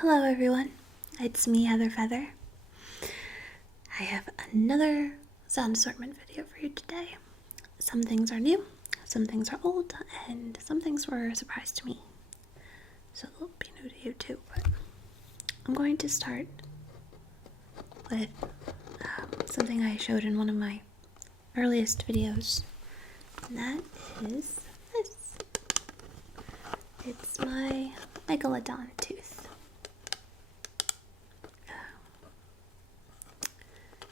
Hello everyone, it's me, Heather Feather. I have another sound assortment video for you today. Some things are new, some things are old, and some things were a surprise to me. So they'll be new to you too, but I'm going to start with something I showed in one of my earliest videos, and that is this. It's my Megalodon tooth.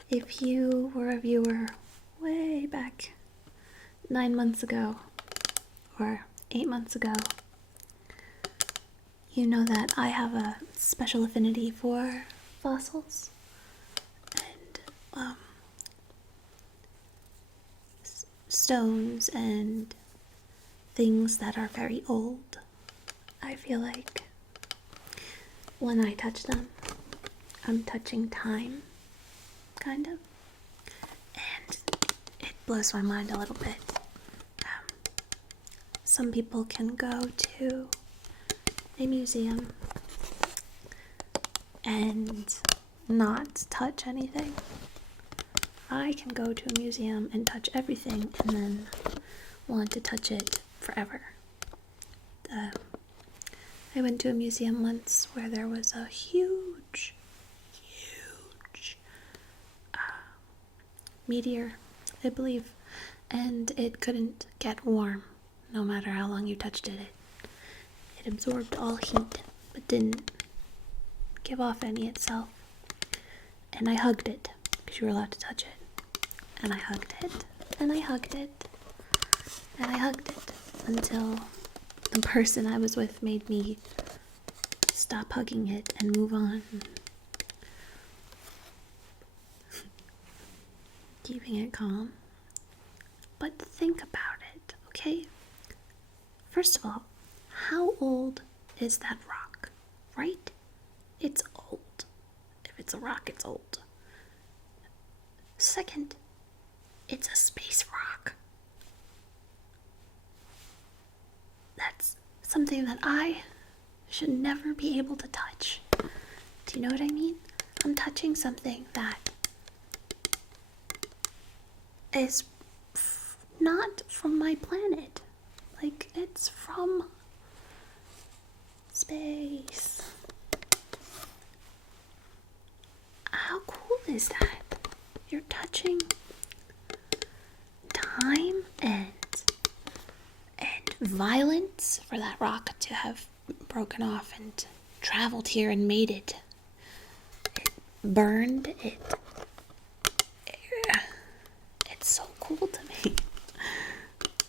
If you were a viewer way back 9 months ago or 8 months ago, you know that I have a special affinity for fossils and stones and things that are very old. I feel like when I touch them, I'm touching time. Kind of, and it blows my mind a little bit. Some people can go to a museum and not touch anything. I can go to a museum and touch everything and then want to touch it forever. I went to a museum once where there was a huge meteor, I believe, and it couldn't get warm no matter how long you touched it. It absorbed all heat but didn't give off any itself. And I hugged it because you were allowed to touch it. And I hugged it, and I hugged it, and I hugged it until the person I was with made me stop hugging it and move on. Keeping it calm. But think about it, okay? First of all, how old is that rock, right? It's old. If it's a rock, it's old. Second, it's a space rock. That's something that I should never be able to touch. Do you know what I mean? I'm touching something that is not from my planet. Like, it's from space. How cool is that? You're touching time and violence for that rock to have broken off and traveled here and made it. It burned it. It's so cool to me.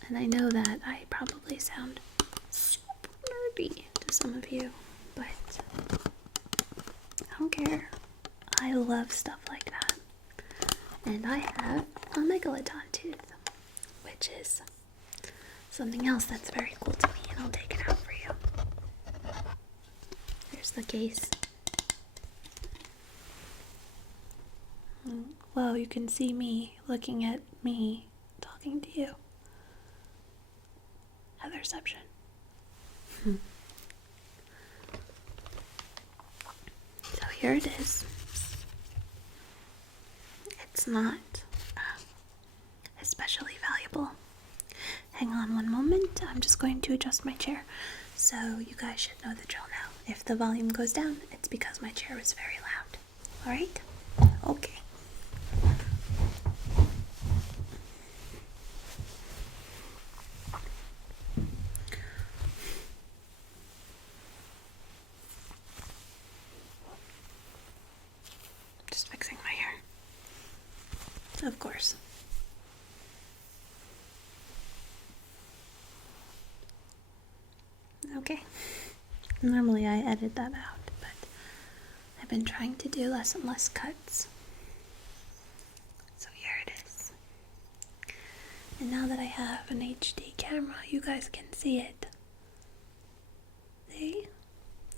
And I know that I probably sound super nerdy to some of you, but I don't care. I love stuff like that. And I have a Megalodon tooth, which is something else that's very cool to me, and I'll take it out for you. Here's the case. Well, you can see me looking at me talking to you. Heatherception. So here it is. It's not especially valuable. Hang on one moment. I'm just going to adjust my chair. So you guys should know the drill now. If the volume goes down, it's because my chair was very loud. Alright? Okay. Just fixing my hair. Of course. Okay. Normally I edit that out, but I've been trying to do less and less cuts. So here it is. And now that I have an HD camera, you guys can see it. See?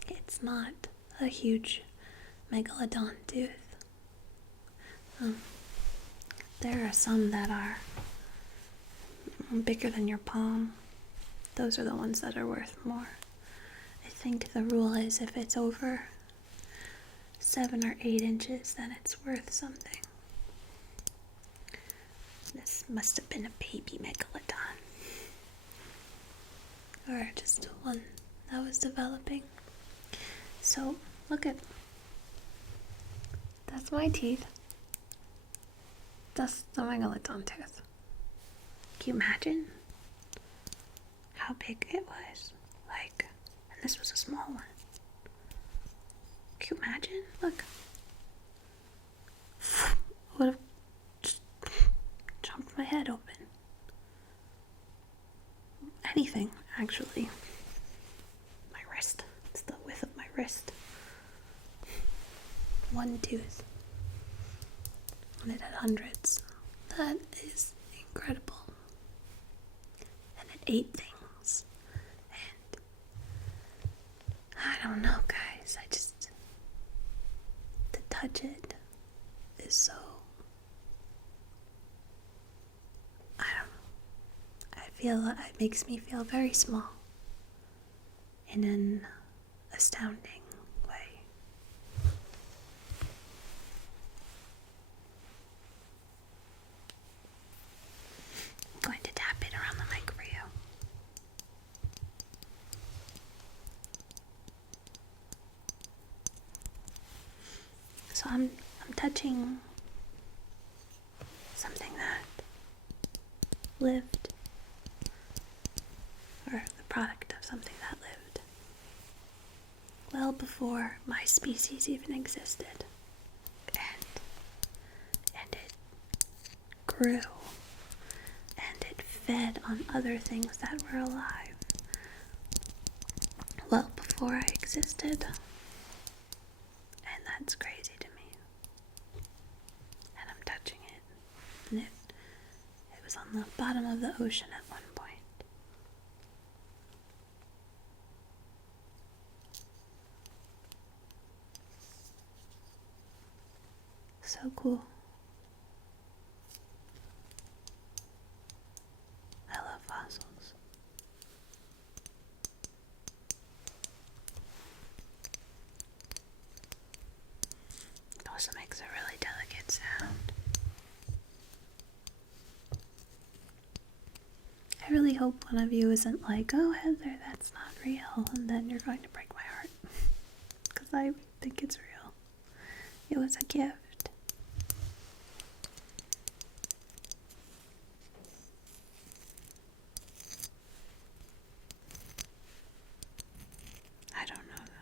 It's not a huge Megalodon tooth. There are some that are bigger than your palm. Those are the ones that are worth more. I think the rule is if it's over 7 or 8 inches, then it's worth something. This must have been a baby Megalodon. Or just one that was developing. So, look at... That's my teeth. That's the Megalodon tooth. Can you imagine how big it was? Like, and this was a small one. Can you imagine? Look. Would have just chomped my head open. Anything, actually. My wrist. It's the width of my wrist. One tooth. And it had hundreds. That is incredible. And it ate things. And I don't know, guys. To touch it is so... I don't know. It makes me feel very small. In an astounding way. I'm going to tap it around the mic for you. So I'm touching something that lived, or the product of something that lived, well before my species even existed. And it grew, and it fed on other things that were alive well before I existed. And that's crazy to me. And I'm touching it. And it was on the bottom of the ocean at one point. So cool. I love fossils. It also makes a really delicate sound. I really hope one of you isn't like, oh Heather, that's not real, and then you're going to break my heart. Because I think it's real. It was a gift. I don't know though.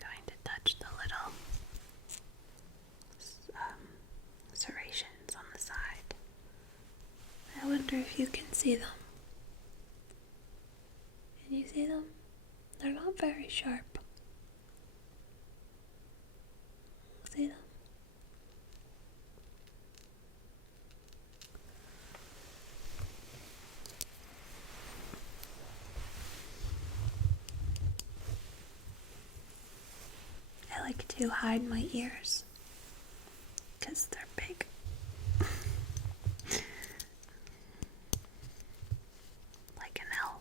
Going to touch the little serrations on the side. I wonder if you can see them. Can you see them? They're not very sharp. See them? I like to hide my ears because they're big. Like an elf.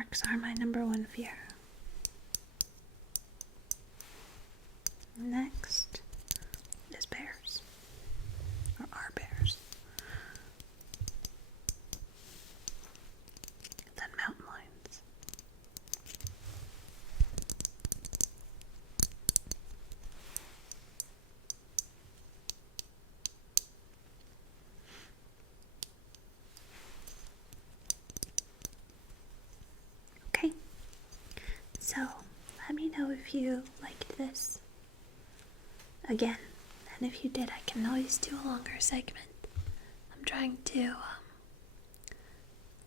Sharks are my number one fear. Next is bears, or are bears. Then mountain lions. Okay, so let me know if you liked this. Again, and if you did, I can always do a longer segment. I'm trying to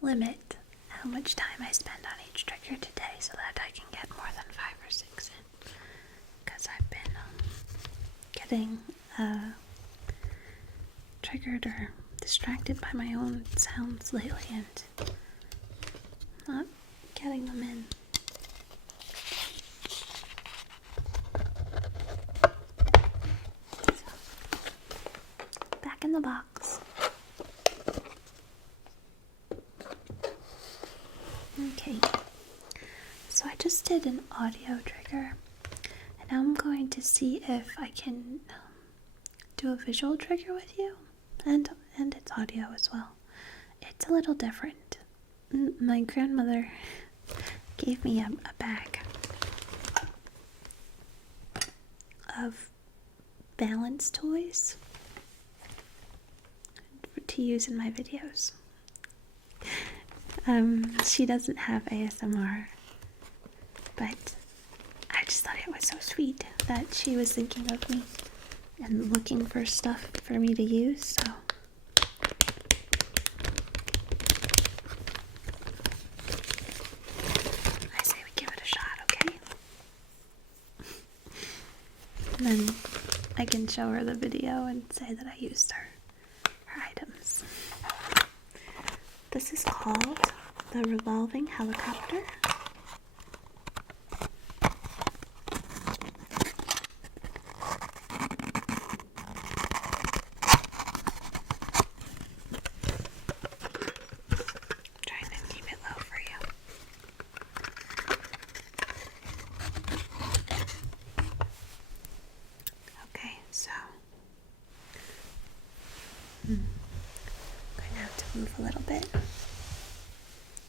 limit how much time I spend on each trigger today so that I can get more than 5 or 6 in. Because I've been getting triggered or distracted by my own sounds lately and not getting them in. In the box. Okay, so I just did an audio trigger, and now I'm going to see if I can do a visual trigger with you, and it's audio as well. It's a little different. My grandmother gave me a bag of balance toys to use in my videos. She doesn't have ASMR, but I just thought it was so sweet that she was thinking of me and looking for stuff for me to use, so I say we give it a shot, okay? And then I can show her the video and say that I used her items. This is called the revolving helicopter. Trying to keep it low for you. Okay, so I'm going to have to move a little bit.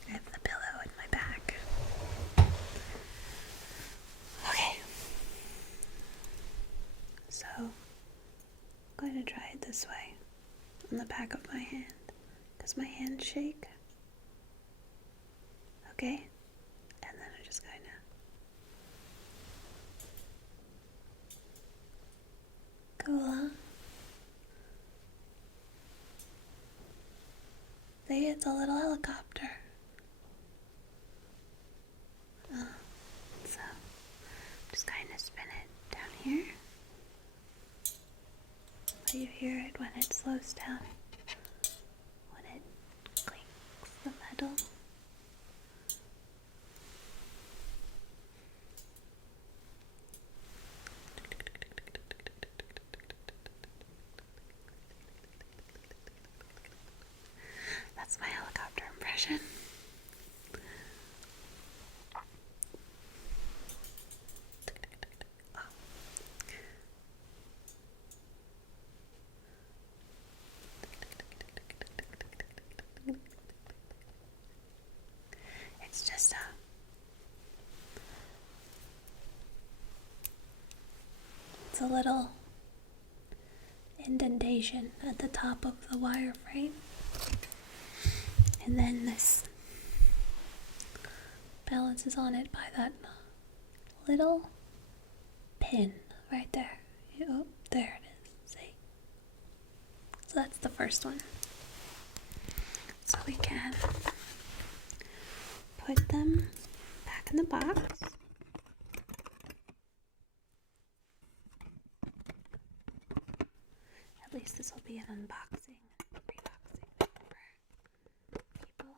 I have the pillow in my back. Okay. So, I'm going to try it this way on the back of my hand. Does my hand shake? Okay. And then I'm just going to go along. See, it's a little helicopter. So, just kind of spin it down here. So you hear it when it slows down, when it clinks the metal. That's my helicopter impression. It's just it's a little indentation at the top of the wireframe. And then this balances on it by that little pin right there. Oh, there it is. See? So that's the first one. So we can put them back in the box. At least this will be an unboxing, pre-boxing for people.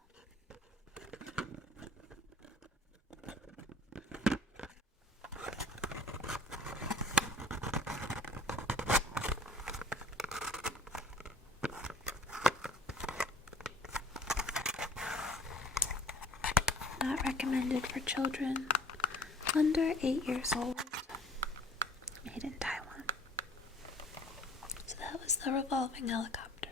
Not recommended for children under 8 years old. Made in Taiwan. So that was the revolving helicopter.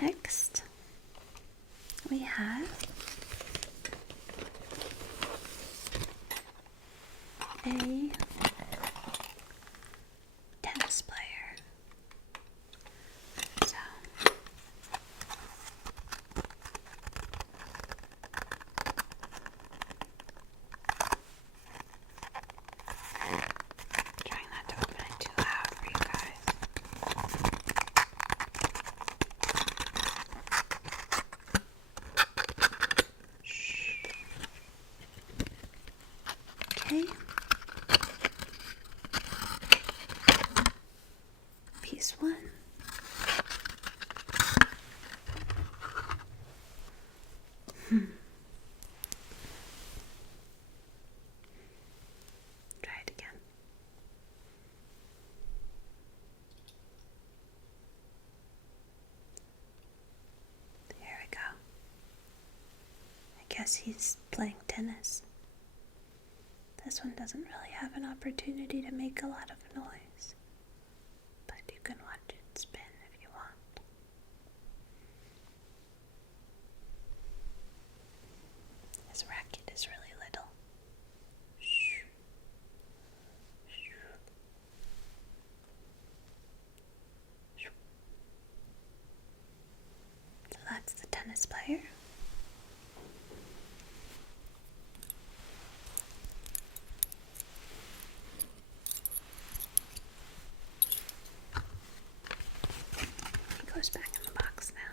Next, we have a tennis player. So trying not to open it too loud for you guys. Shh. Okay. Piece 1. Try it again. There we go. I guess he's playing tennis. This one doesn't really have an opportunity to make a lot of noise, but you can watch it spin if you want. His racket is really little. Shh. Shh. Shh. So that's the tennis player. Goes back in the box now.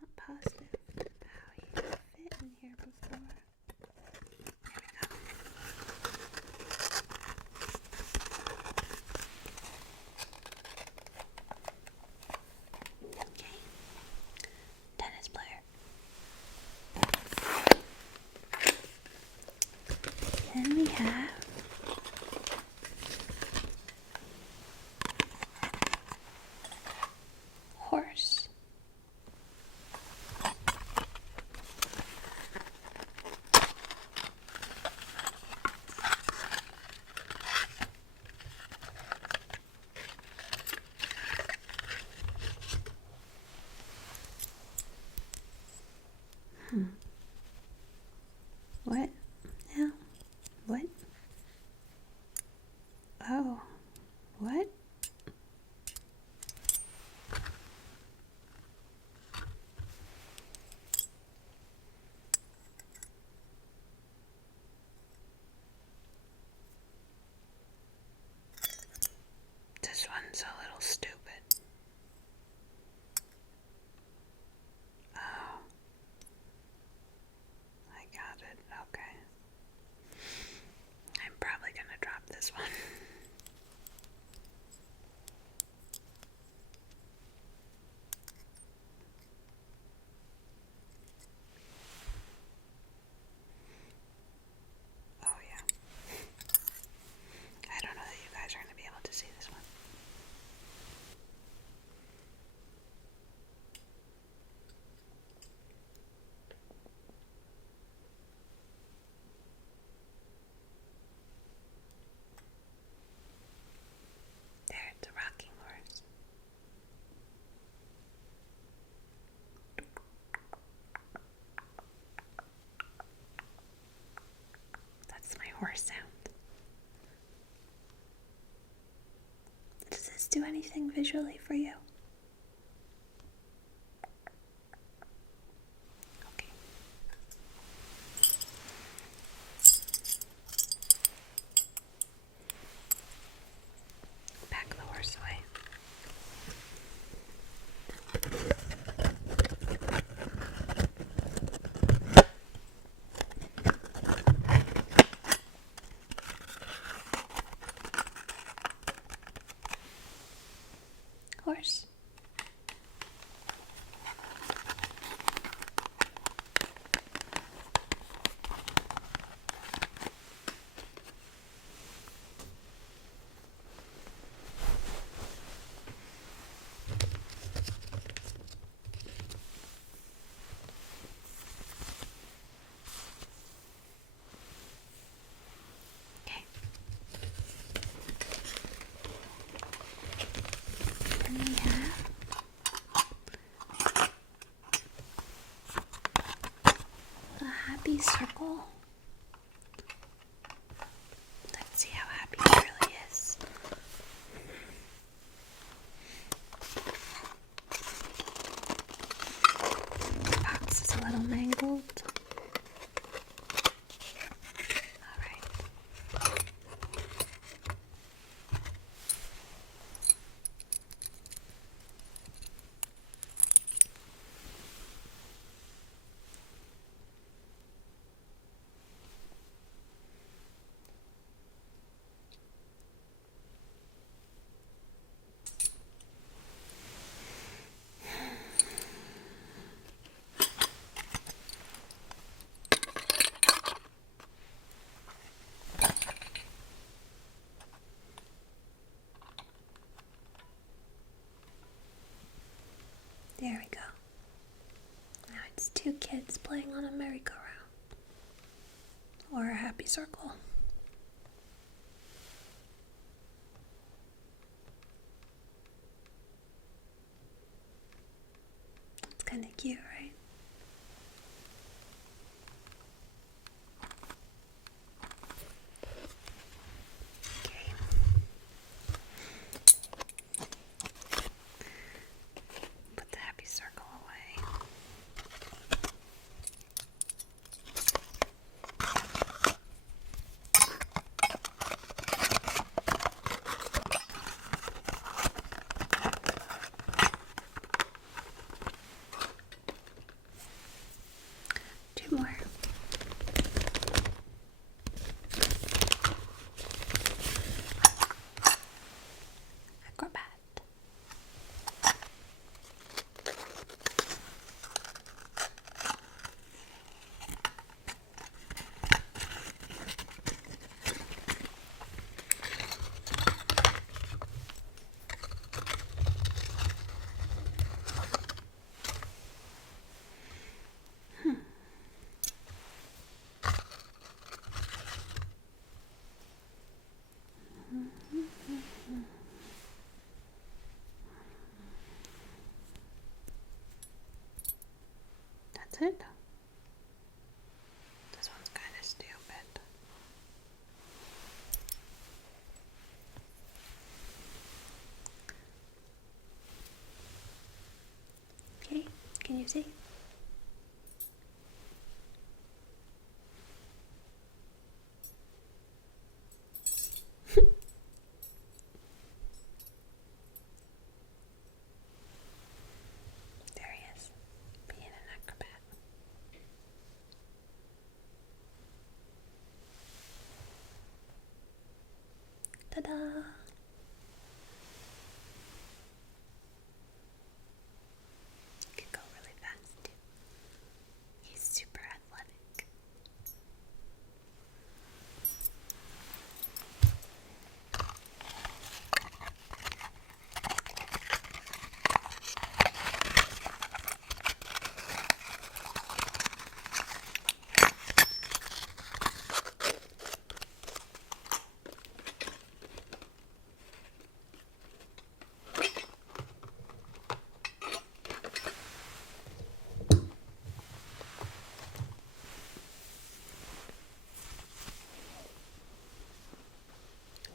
Not positive how he fit in here before. There we go. Okay. Tennis player. Then we have horse. What? Yeah. What? Oh. What? This one's a little stupid. Oh. I got it. Okay. I'm probably gonna drop this one. Oh yeah. I don't know that you guys are gonna be able to see this one. There, it's a rocking horse. That's my horse sound. Does this do anything visually for you? Okay. Pack the horse away. Horse. happy circle. Let's see how happy it really is. The box is a little mangled. There we go. Now it's two kids playing on a merry-go-round. Or a happy circle. It's kind of cute, right? More. Acrobat. That's it. This one's kind of stupid. Okay, can you see? Ta-da! Could go really fast too. He's super athletic.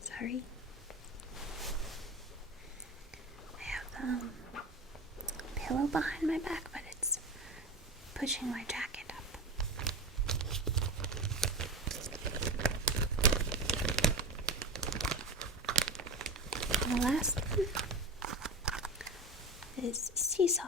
Sorry. I have a pillow behind my back, but it's pushing my jacket up. And the last one is seesaw.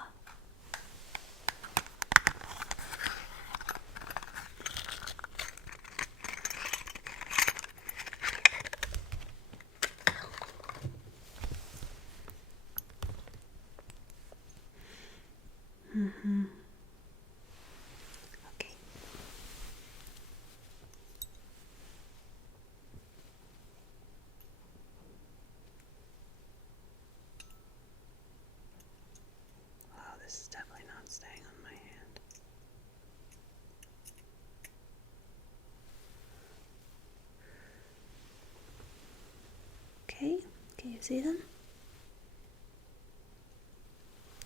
Okay. Wow, this is definitely not staying on my hand. Okay, can you see them?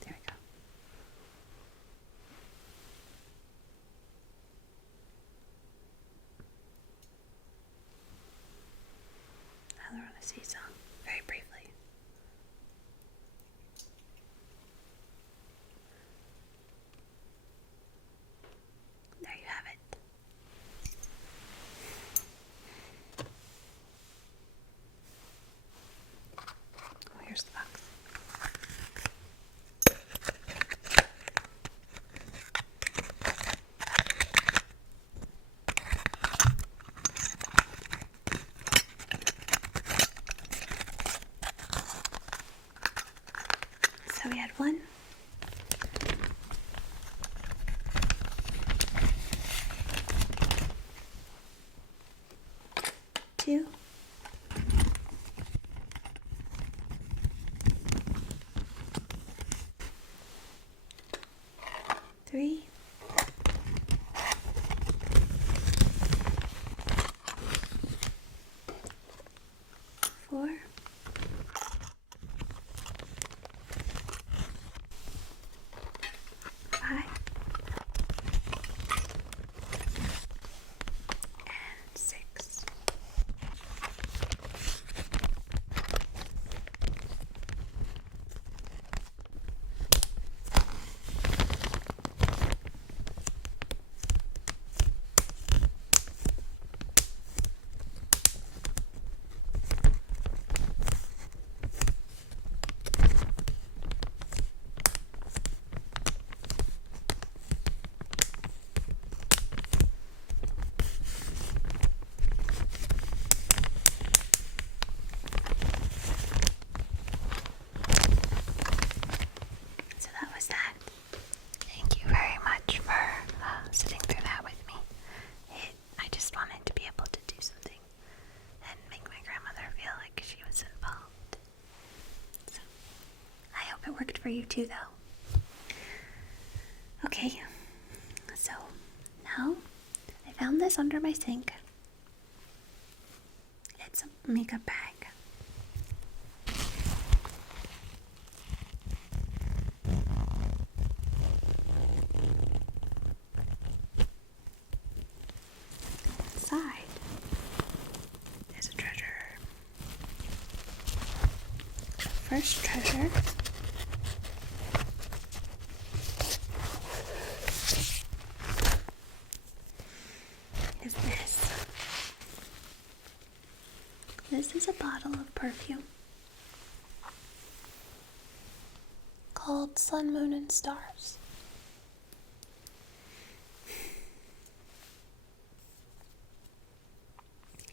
There we go. it worked for you too, though. Okay, so now I found this under my sink. It's a makeup bag. Inside is a treasure. The first treasure is this. This is a bottle of perfume called Sun, Moon, and Stars.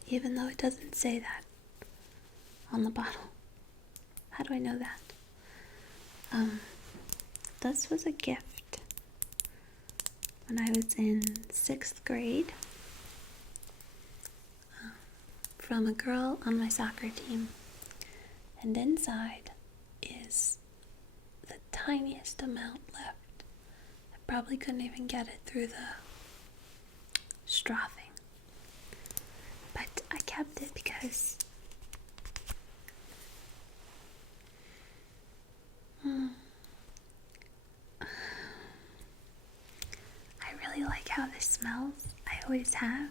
Even though it doesn't say that on the bottle. How do I know that? This was a gift when I was in 6th grade from a girl on my soccer team. And inside is the tiniest amount left. I probably couldn't even get it through the straw thing. But I kept it because I really like how this smells. I always have.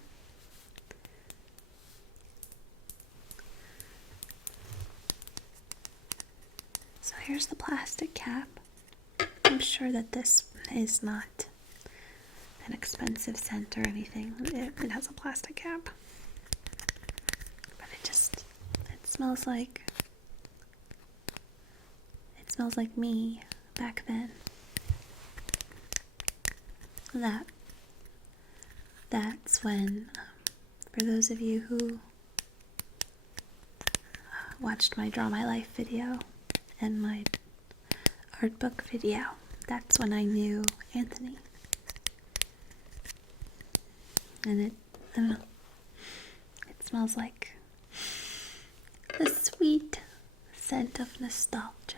So here's the plastic cap. I'm sure that this is not an expensive scent or anything. It has a plastic cap. But it smells like me back then. That's when, for those of you who watched my Draw My Life video and my art book video, that's when I knew Anthony. And I don't know, it smells like the sweet scent of nostalgia.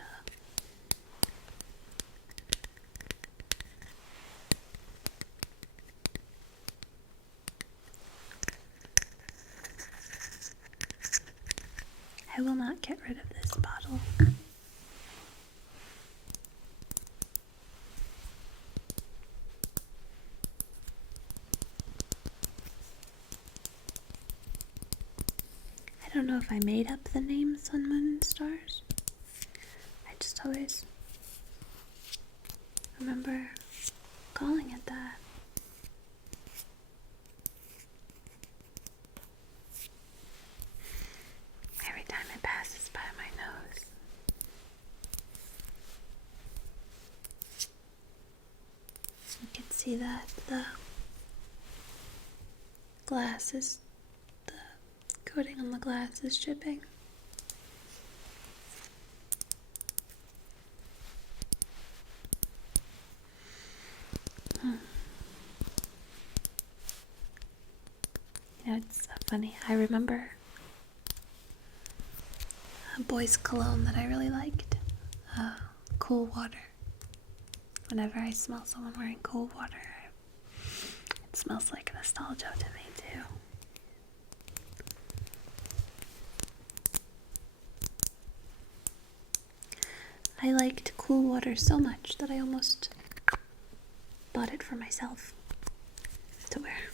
I will not get rid of this bottle. I don't know if I made up the name Sun, Moon, and Stars. I just always remember calling it that. Every time it passes by my nose. You can see that the coating on the glass is chipping. You know, it's funny. I remember a boy's cologne that I really liked. Cool Water. Whenever I smell someone wearing cool water, it smells like nostalgia to me too. I liked Cool Water so much that I almost bought it for myself to wear,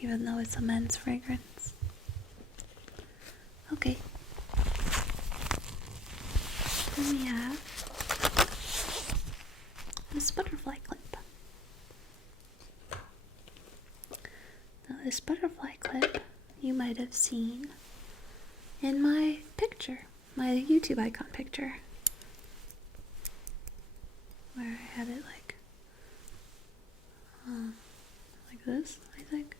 even though it's a men's fragrance. Okay. Then we have this butterfly clip. Now this butterfly clip you might have seen in my picture, my YouTube icon picture, where I had it like this, I think.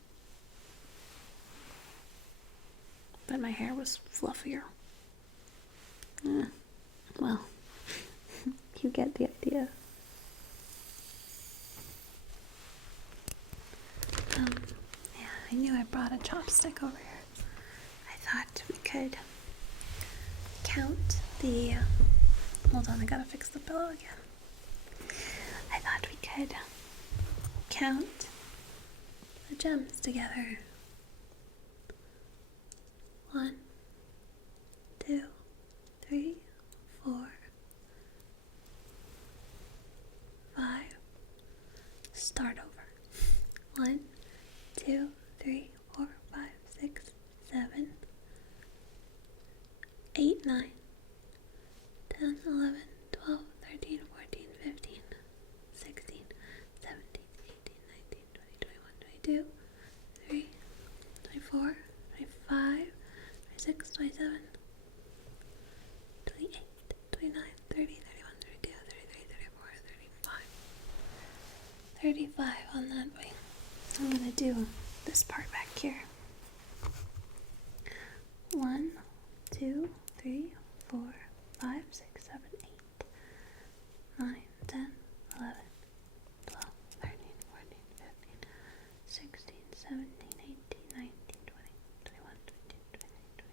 But my hair was fluffier. Well, you get the idea. Yeah, I knew I brought a chopstick over here. I thought we could count the Hold on, I gotta fix the pillow again. I thought we could count the gems together. 1, 2, 3, 4, 5. Start over. 1, 2, 3, 4, 5, 6, 7, 8, 9, 10, 11, 12, 13, 14, 15, 16, 17, 18, 19, 20, 21, 22, 23, 24, 25, 26, 27, 28, 29, 30, 31, 32, 33, 34, 35. 35 on that wing. I'm gonna do this part back here. 1, 2, 3, 4, 5, 6, 7, 8, 9, 10, 11, 12, 13, 14, 15, 16, 17, 18, 19, 20, 21, 22, 23,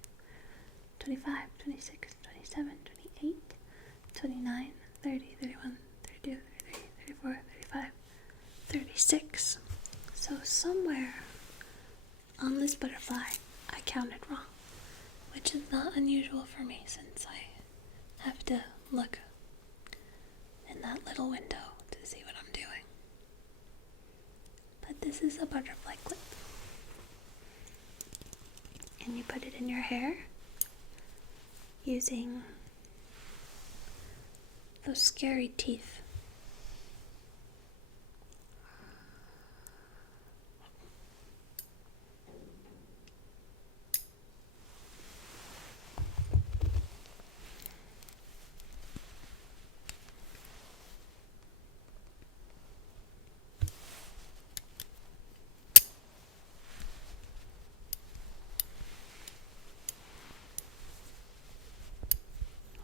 25, 26, 27, 28, 29, 30, 31, 32, 33, 34, 35, 36. So somewhere on this butterfly I counted wrong, which is not unusual for me since I have to look in that little window to see what I'm doing. But this is a butterfly clip. And you put it in your hair using those scary teeth.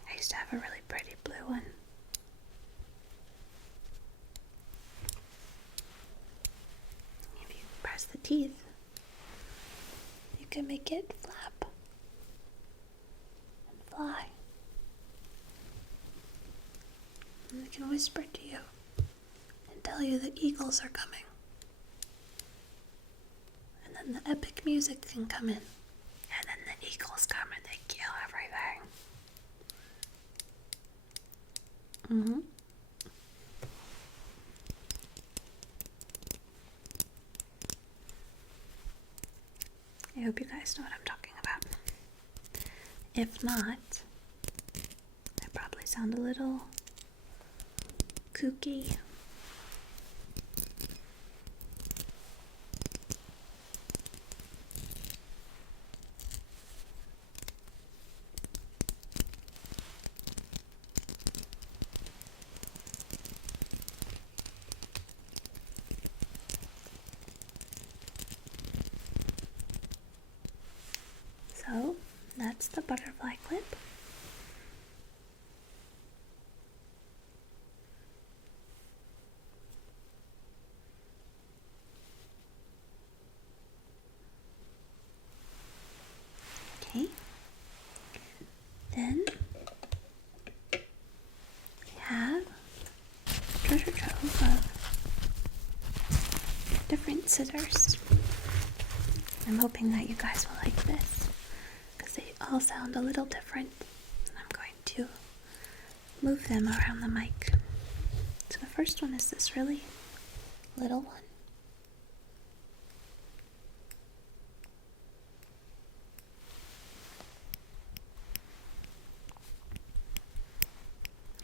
I used to have a really pretty blue one. If you press the teeth, you can make it flap and fly. And it can whisper to you and tell you that eagles are coming. And then the epic music can come in. And then the eagles come and they kill everything. I hope you guys know what I'm talking about. If not, I probably sound a little kooky. So, that's the butterfly clip. Okay. Then we have a treasure trove of different scissors. I'm hoping that you guys will like this, because they all sound a little different, and I'm going to move them around the mic. So the first one is this really little one.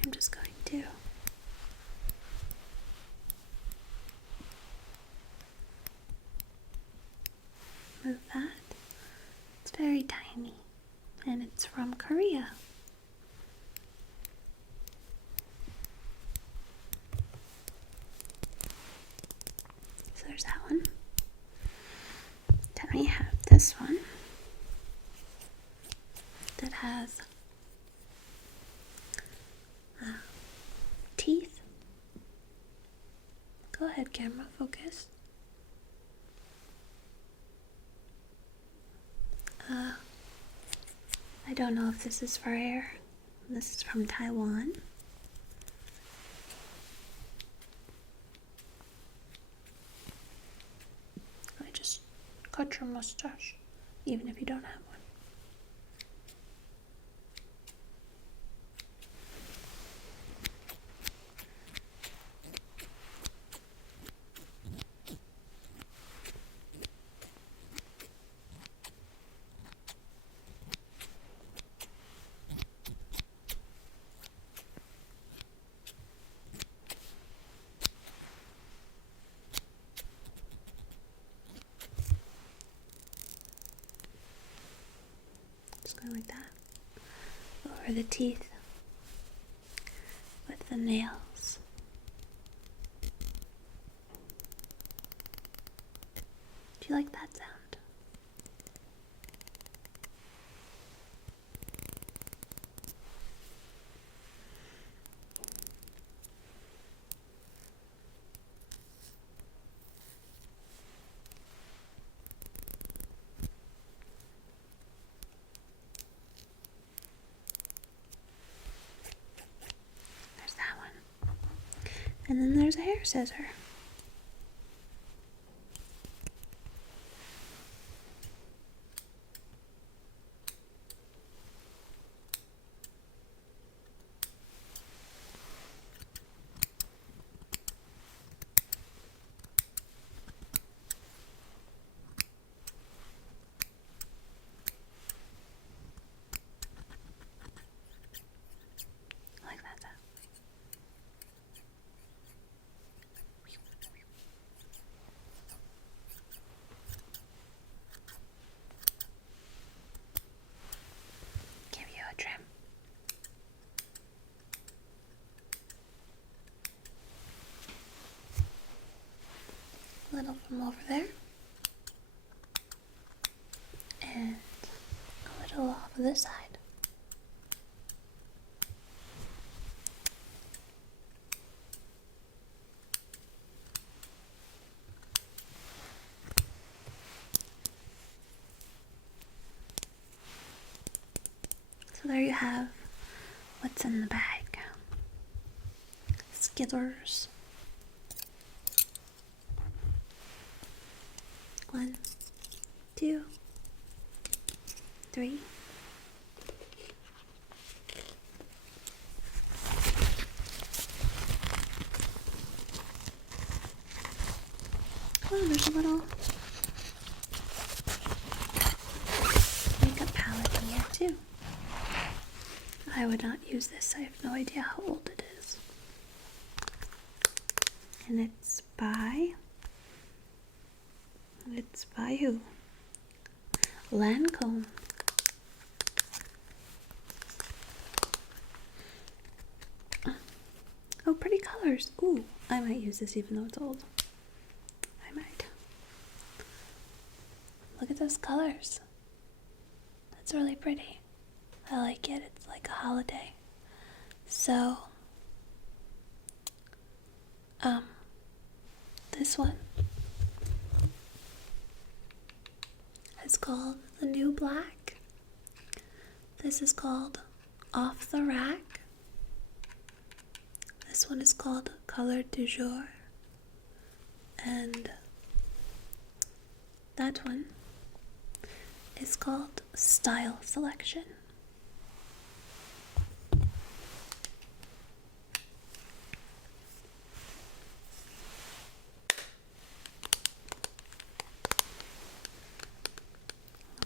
I'm just going to move that. It's very tiny, and it's from Korea. So there's that one. Then we have this one that has teeth. Go ahead, camera, focus. I don't know if this is for air. This is from Taiwan. I just cut your mustache, even if you don't have one. Just going like that over the teeth with the nails. Do you like that sound? And then there's a hair scissor. Like that sound. Trim. A little from over there, and a little off of this side. So there you have what's in the bag. Scissors. 1, 2, 3. Oh, there's a little makeup palette in here too. I would not use this. I have no idea how old it is. And it's by who? Lancome. Oh, pretty colors. Ooh, I might use this even though it's old. I might. Look at those colors. That's really pretty. I like it. It's like a holiday. So, this one is called The New Black. This is called Off the Rack. This one is called Color du Jour. And that one is called Style Selection.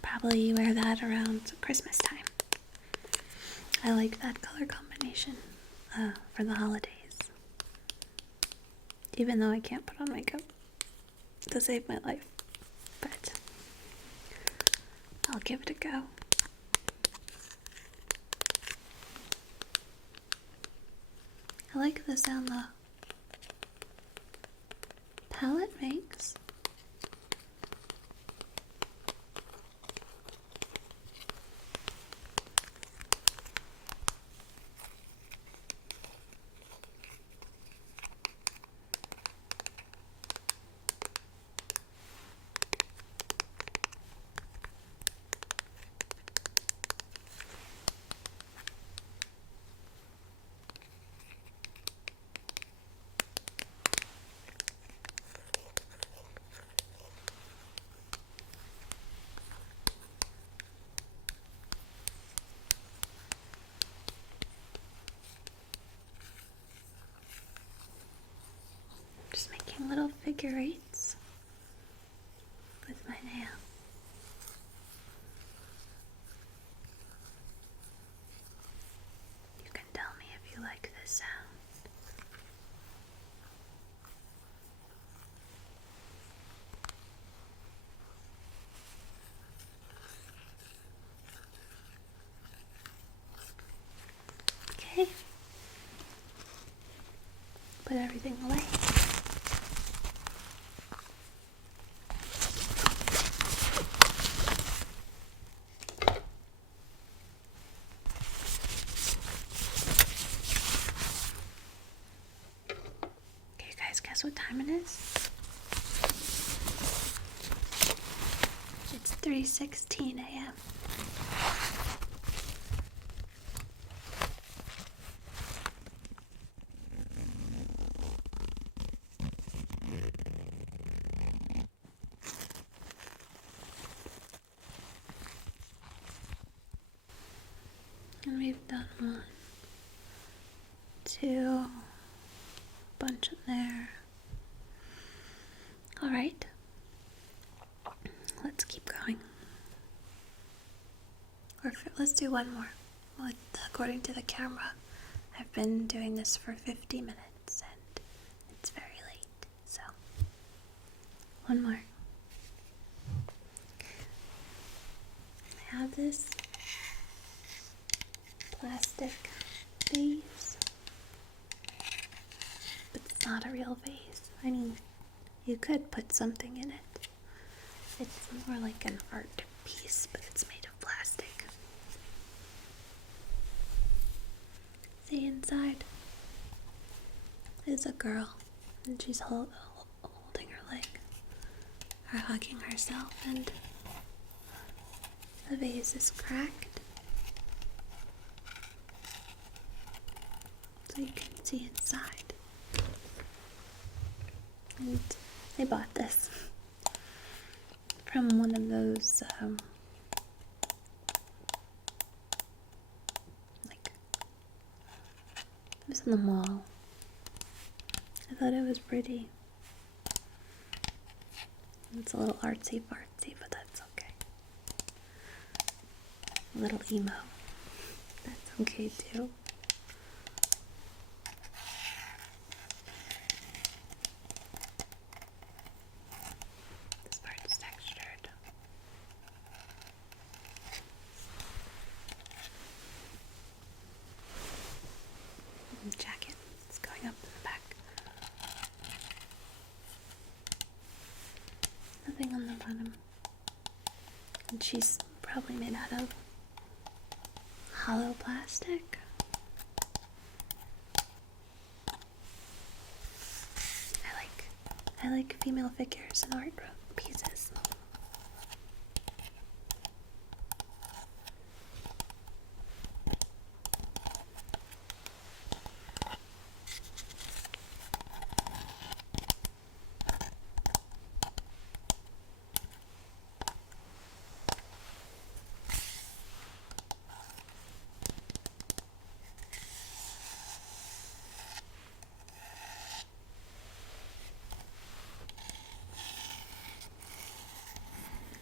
Probably wear that around Christmas time. I like that color combination for the holidays. Even though I can't put on makeup to save my life. But I'll give it a go. I like the sound the palette makes. figure eights with my nail. You can tell me if you like this sound. Okay. Put everything away. Okay, guys, guess what time it is? It's 3:16 a.m. And we've done 1, 2, bunch in there. Alright, let's keep going. Or let's do one more. According to the camera, I've been doing this for 50 minutes and it's very late, so one more. I have this plastic vase, but it's not a real vase. I mean, you could put something in it. It's more like an art piece, but it's made of plastic. See, inside is a girl, and she's holding her leg, or hugging herself, and the vase is cracked. So you can see inside. And I bought this from one of those it was in the mall. I thought it was pretty. It's a little artsy fartsy, but that's okay. A little emo. That's okay too. This part is textured. And jacket. It's going up in the back. Nothing on the bottom. And she's probably made out of hollow plastic. I like female figures in art pieces.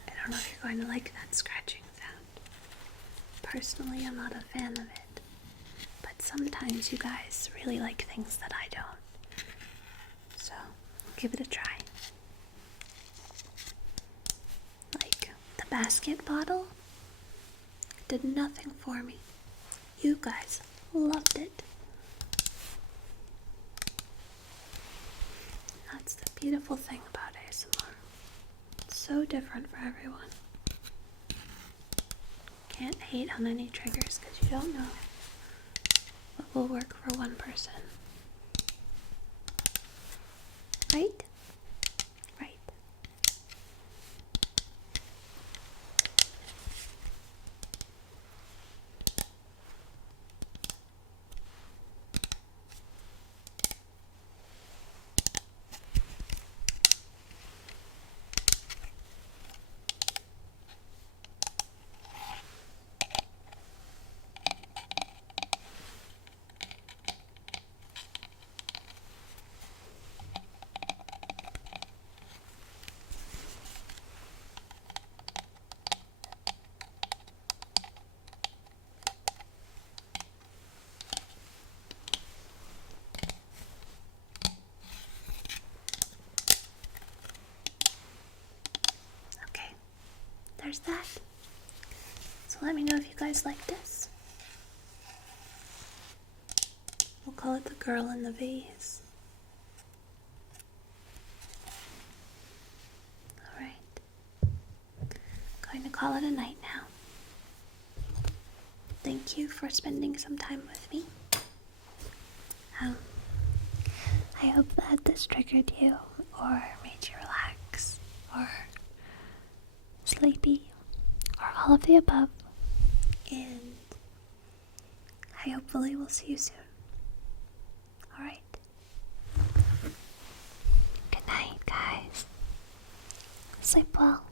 I don't know if you're going to like that scratching sound. Personally, I'm not a fan of it. But sometimes you guys really like things that I don't. So, give it a try. Like the basket bottle did nothing for me. You guys loved it. That's the beautiful thing about ASMR. It's so different for everyone. Can't hate on any triggers because you don't know what will work for one person. Right? Right. there's that. So let me know if you guys like this. We'll call it the girl in the vase. Alright. Going to call it a night now. Thank you for spending some time with me. I hope that this triggered you, or made you relax, or sleepy, or all of the above. And I hopefully will see you soon. Alright. Good night, guys. Sleep well.